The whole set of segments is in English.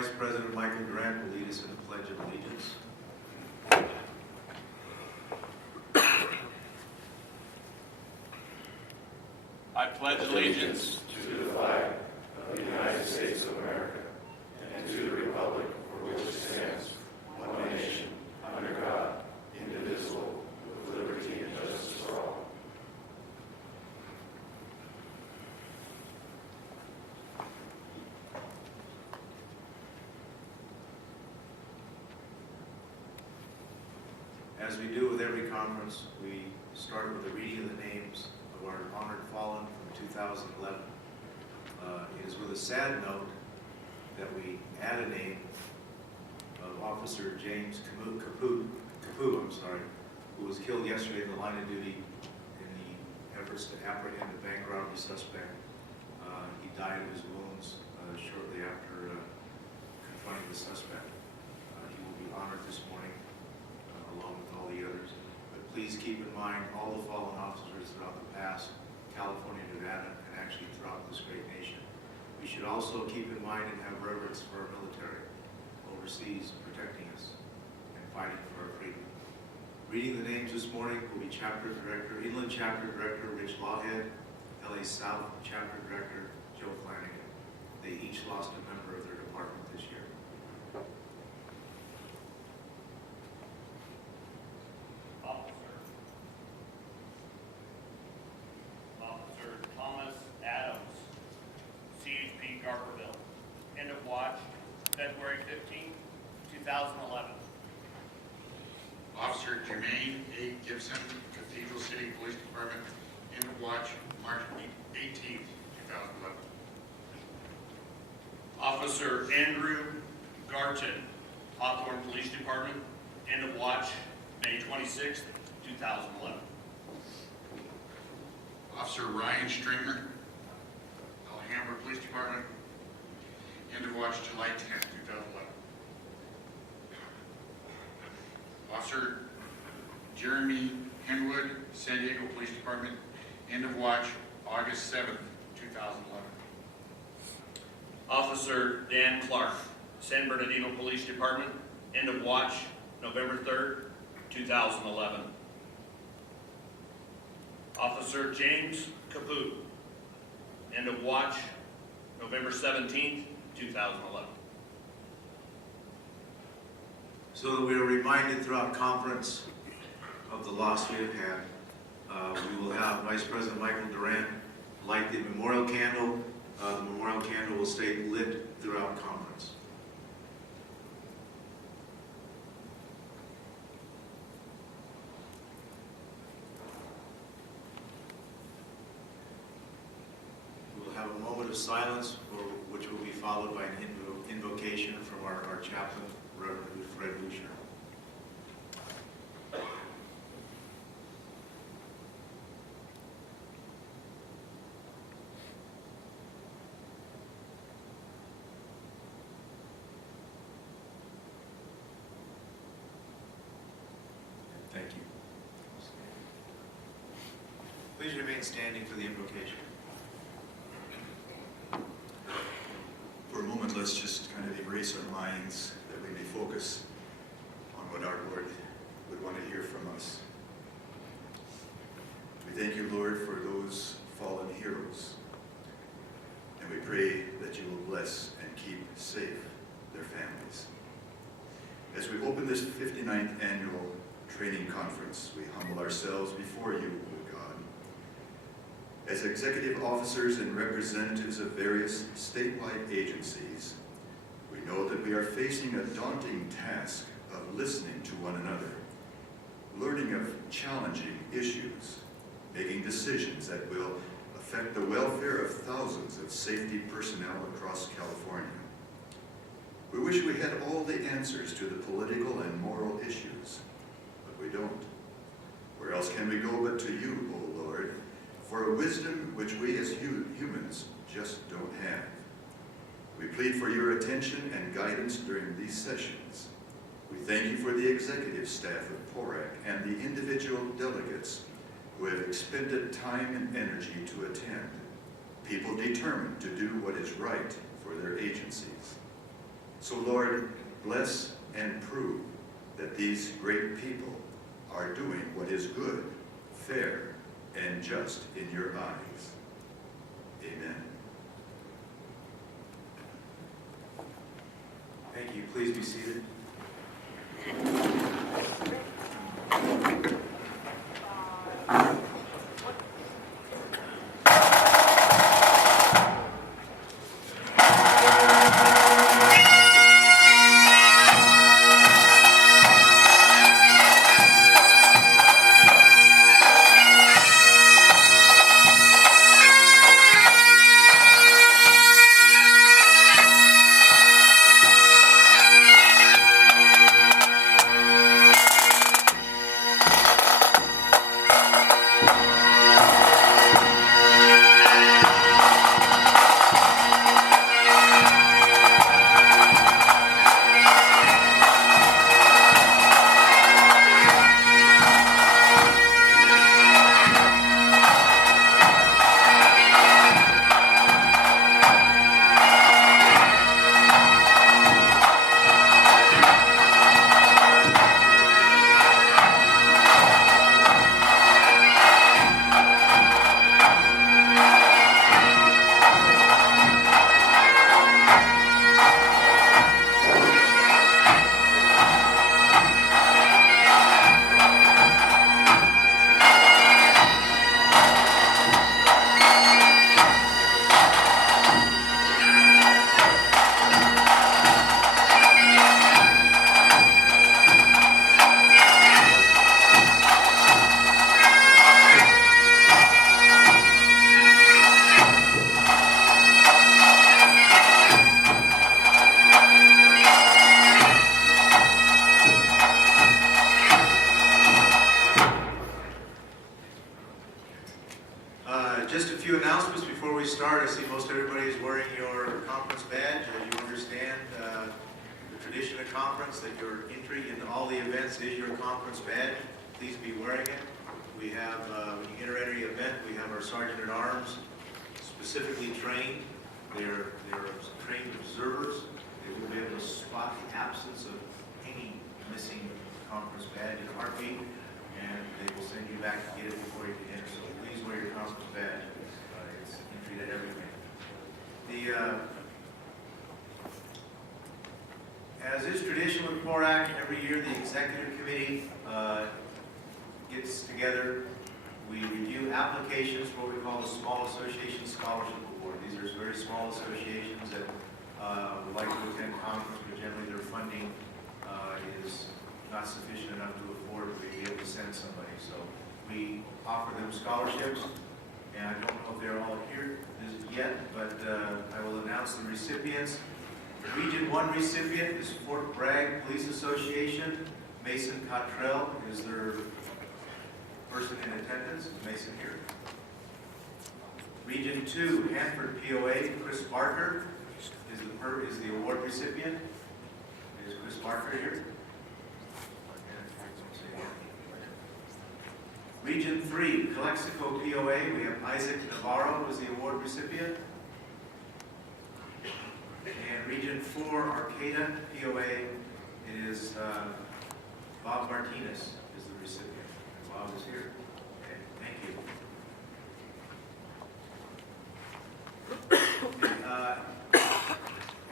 Vice President Michael Durant will lead us in the Pledge of Allegiance. I pledge allegiance to the flag of the United States of America and to the republic for which it stands, one nation, under God, indivisible, with liberty and justice for all. As we do with every conference, we start with the reading of the names of our honored fallen from 2011. It is with a sad note that we add a name of Officer James Capu, who was killed yesterday in the line of duty in the efforts to apprehend a bank robbery suspect. He died of his wounds shortly after confronting the suspect. He will be honored this morning along with all the others. But please keep in mind all the fallen officers throughout the past, California, Nevada, and actually throughout this great nation. We should also keep in mind and have reverence for our military overseas protecting us and fighting for our freedom. Reading the names this morning will be Chapter Director, Inland Chapter Director Rich Lawhead, LA South Chapter Director Joe Flanagan. They each lost a member of their department this year. Officer Thomas Adams, CHP Garberville. End of watch, February 15, 2011. Officer Jermaine A. Gibson, Cathedral City Police Department. End of watch, March 18, 2011. Officer Andrew Garton, Hawthorne Police Department. End of watch, May 26, 2011. Officer Ryan Stringer, Alhambra Police Department. End of watch, July 10, 2011. Officer Jeremy Henwood, San Diego Police Department. End of watch, August 7th, 2011. Officer Dan Clark, San Bernardino Police Department. End of watch, November 3rd, 2011. Officer James Capu. End of watch, November 17th, 2011. So that we are reminded throughout conference of the loss we have had, we will have Vice President Michael Durant light the memorial candle. The memorial candle will stay lit throughout conference. We will have a moment of silence, which will be followed by an invocation from our chaplain, Reverend Fred Lucier. Thank you. Please remain standing for the invocation. For a moment, let's just kind of erase our minds that we may focus on what our Lord would want to hear from us. We thank you, Lord, for those fallen heroes. And we pray that you will bless and keep safe their families. As we open this 59th annual training conference, we humble ourselves before you, O God. As executive officers and representatives of various statewide agencies, we know that we are facing a daunting task of listening to one another, learning of challenging issues, making decisions that will affect the welfare of thousands of safety personnel across California. We wish we had all the answers to the political and moral issues, but we don't. Where else can we go but to you, O Lord, for a wisdom which we as humans just don't have? We plead for your attention and guidance during these sessions. We thank you for the executive staff of PORAC and the individual delegates who have expended time and energy to attend, people determined to do what is right for their agencies. So Lord, bless and prove that these great people are doing what is good, fair, and just in your eyes. Amen. Thank you. Please be seated. Just a few announcements before we start. I see most everybody is wearing your conference badge. As you understand, the tradition of conference that your entry into all the events is your conference badge. Please be wearing it. We have, when you enter any event, we have our Sergeant at Arms specifically trained. They're trained observers. They will be able to spot the absence of any missing conference badge in a heartbeat, and they will send you back to get it before you can enter. So please wear your conference badge. It's entry to everything. As is tradition with PORAC, every year the executive committee gets together. We review applications for what we call the Small Association Scholarship Award. These are very small associations that would like to attend conference, but generally their funding is not sufficient enough to afford to be able to send somebody. So we offer them scholarships, and I don't know if they're all here yet, but I will announce the recipients. Region 1 recipient is Fort Bragg Police Association. Mason Cottrell is their person in attendance. Is Mason here? Region 2, Hanford POA, Chris Barker is the award recipient. Is Chris Barker here? Region 3, Calexico POA, we have Isaac Navarro is the award recipient. And Region 4, Arcata POA, it is Bob Martinez is the recipient. Bob is here. Okay, thank you. And,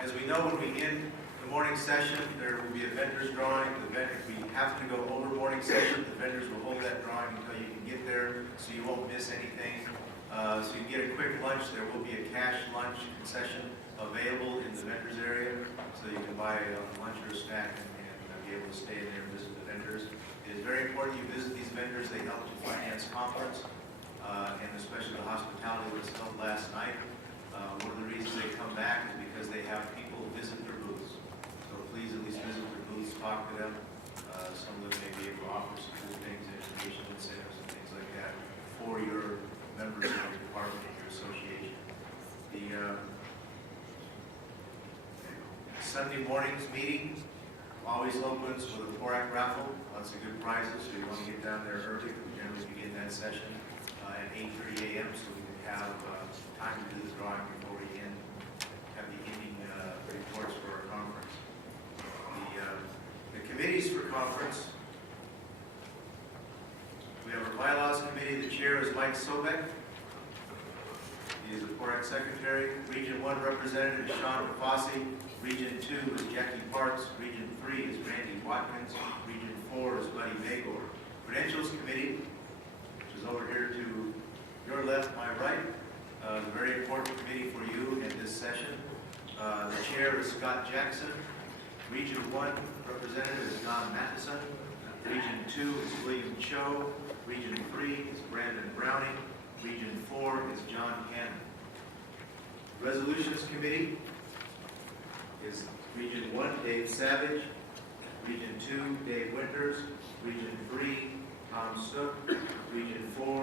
as we know, when we end the morning session, there will be a vendor's drawing. If we have to go over morning session, the vendors will hold that drawing until you can get there, so you won't miss anything. So you can get a quick lunch. There will be a cash lunch concession available in the vendors area, so you can buy a lunch or a snack and be able to stay in there and visit the vendors. It is very important you visit these vendors. They help to finance conference, and especially the hospitality that was held last night. One of the reasons they come back is because they have people visit their booths. So please at least visit their booths, talk to them. Some of them may be able to offer some good things, education incentives and things like that for your members of your department and your association. The Sunday morning's meeting always opens with a PORAC raffle. Lots of good prizes, so you want to get down there early. We generally begin that session at 8:30 a.m. so we can have time to do the drawing before we have the ending reports for our conference. committees for conference. We have our bylaws committee. The chair is Mike Sobek. He is the PORAC secretary. Region 1 representative is Sean Kafasi. Region 2 is Jackie Parks. Region 3 is Randy Watkins. Region 4 is Buddy Magor. Credentials committee, which is over here to your left, my right. A very important committee for you in this session. The chair is Scott Jackson. Region 1 representative is Don Matheson. Region 2 is William Cho. Region 3 is Brandon Browning. Region 4 is John Cannon. Resolutions Committee is Region 1, Dave Savage. Region 2, Dave Winters. Region 3, Tom Stook. Region 4,